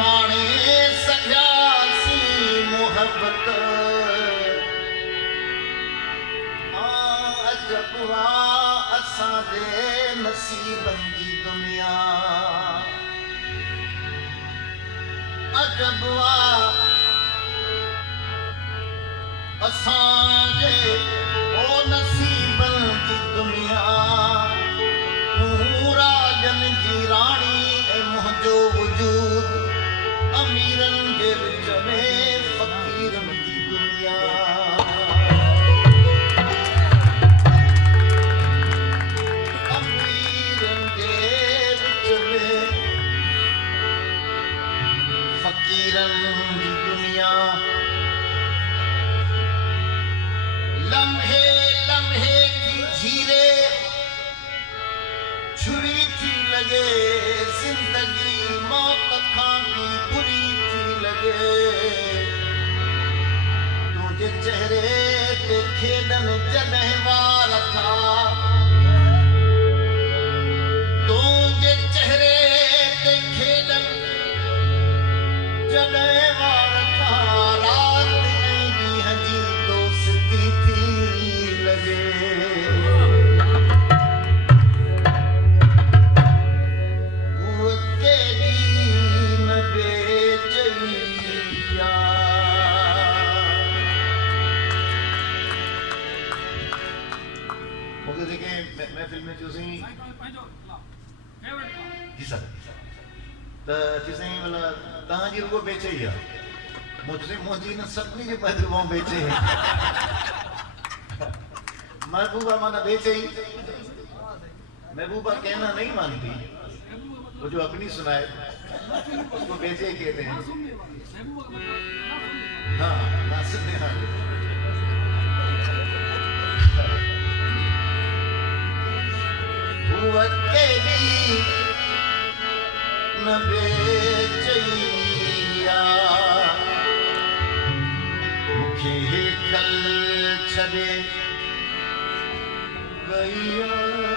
माणे सजासी मोहब्बत अजबवा असां दे नसीबन जी दुनिया अजबवा असां जे ओ नसीबन जी दुनिया राजन जी रानी ए मुंहिंजो वजूद अमीरन जे विच में फकीरन जी दुनिया अमीरन जे विच में फकीरन जी दुनिया लम्हे लम्हे की झीरे छुरी थी लगे जिंदगी मौत खां भी बुरी थी लगे तुझे चेहरे पे खेदन जॾहिं वार था तुझे चेहरे पे खेदन जॾहिं वार था रात ऐं ॾींहं जी दोस्ती थी लगे महफिल में चूसी जी सर त चूसी मतलब तहां जी रुगो बेचे ही मुझसे मुझी न सपनी के महबूबा बेचे है महबूबा माना बेचे ही महबूबा कहना नहीं मानती वो जो अपनी सुनाए उसको बेचे ही कहते हैं हाँ ना सुनने हाँ अकेली न बेचैया मुखे कल छॾे गैया